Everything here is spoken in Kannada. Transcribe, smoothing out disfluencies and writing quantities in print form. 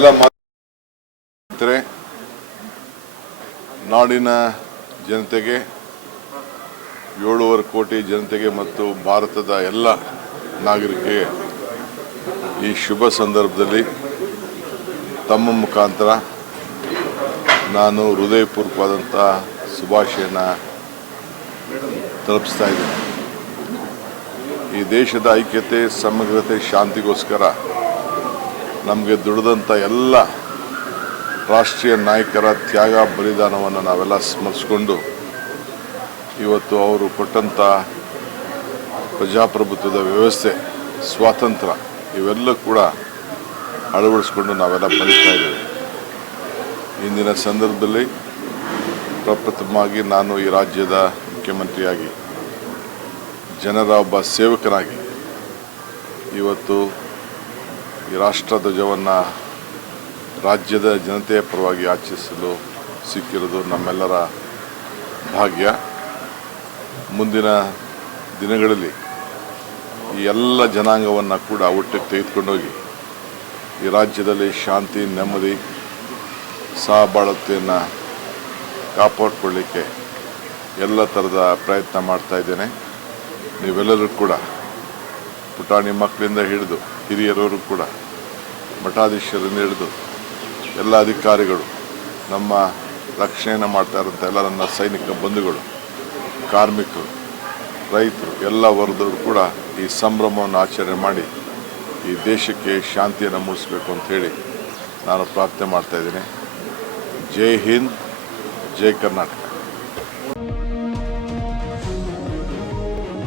ಎಲ್ಲ ಮಾತರೆ ನಾಡಿನ ಜನತೆಗೆ 7.5 ಕೋಟಿ ಜನತೆಗೆ ಮತ್ತು ಭಾರತದ ಎಲ್ಲ ನಾಗರಿಕರಿಗೆ ಈ ಶುಭ ಸಂದರ್ಭದಲ್ಲಿ ತಮ್ಮ ಮುಖಾಂತರ ನಾನು ಹೃದಯಪೂರ್ವಕವಾದಂಥ ಶುಭಾಶಯನ ತಲುಪಿಸ್ತಾ ಇದ್ದೇನೆ. ಈ ದೇಶದ ಐಕ್ಯತೆ, ಸಮಗ್ರತೆ, ಶಾಂತಿಗೋಸ್ಕರ ನಮಗೆ ದುಡಿದಂಥ ಎಲ್ಲ ರಾಷ್ಟ್ರೀಯ ನಾಯಕರ ತ್ಯಾಗ ಬಲಿದಾನವನ್ನು ನಾವೆಲ್ಲ ಸ್ಮರಿಸಿಕೊಂಡು ಇವತ್ತು ಅವರು ಕೊಟ್ಟಂಥ ಪ್ರಜಾಪ್ರಭುತ್ವದ ವ್ಯವಸ್ಥೆ, ಸ್ವಾತಂತ್ರ್ಯ ಇವೆಲ್ಲ ಕೂಡ ಅಳವಡಿಸ್ಕೊಂಡು ನಾವೆಲ್ಲ ಬದುಕ್ತಾ ಇದ್ದೇವೆ. ಇಂದಿನ ಸಂದರ್ಭದಲ್ಲಿ ಪ್ರಪ್ರಥಮವಾಗಿ ನಾನು ಈ ರಾಜ್ಯದ ಮುಖ್ಯಮಂತ್ರಿಯಾಗಿ, ಜನರ ಒಬ್ಬ ಸೇವಕನಾಗಿ ಇವತ್ತು ಈ ರಾಷ್ಟ್ರಧ್ವಜವನ್ನು ರಾಜ್ಯದ ಜನತೆಯ ಪರವಾಗಿ ಆಚರಿಸಲು ಸಿಕ್ಕಿರೋದು ನಮ್ಮೆಲ್ಲರ ಭಾಗ್ಯ. ಮುಂದಿನ ದಿನಗಳಲ್ಲಿ ಈ ಎಲ್ಲ ಜನಾಂಗವನ್ನು ಕೂಡ ಒಟ್ಟಿಗೆ ತೆಗೆದುಕೊಂಡೋಗಿ ಈ ರಾಜ್ಯದಲ್ಲಿ ಶಾಂತಿ, ನೆಮ್ಮದಿ, ಸಹಬಾಳ್ವೆಯನ್ನು ಕಾಪಾಡಿಕೊಳ್ಳಿಕ್ಕೆ ಎಲ್ಲ ಥರದ ಪ್ರಯತ್ನ ಮಾಡ್ತಾ ಇದ್ದೇನೆ. ನೀವೆಲ್ಲರೂ ಕೂಡ ಪುಟಾಣಿ ಮಕ್ಕಳಿಂದ ಹಿಡಿದು ಹಿರಿಯರವರು ಕೂಡ, ಮಠಾಧೀಶರಿಂದ ಹಿಡಿದು ಎಲ್ಲ ಅಧಿಕಾರಿಗಳು, ನಮ್ಮ ರಕ್ಷಣೆಯನ್ನು ಮಾಡ್ತಾ ಇರೋಂಥ ಎಲ್ಲ ನನ್ನ ಸೈನಿಕ ಬಂಧುಗಳು, ಕಾರ್ಮಿಕರು, ರೈತರು, ಎಲ್ಲ ವರ್ಗದವರು ಕೂಡ ಈ ಸಂಭ್ರಮವನ್ನು ಆಚರಣೆ ಮಾಡಿ ಈ ದೇಶಕ್ಕೆ ಶಾಂತಿಯನ್ನು ಮೂಡಿಸಬೇಕು ಅಂತ ಹೇಳಿ ನಾನು ಪ್ರಾರ್ಥನೆ ಮಾಡ್ತಾ ಇದ್ದೀನಿ. ಜೈ ಹಿಂದ್, ಜೈ ಕರ್ನಾಟಕ.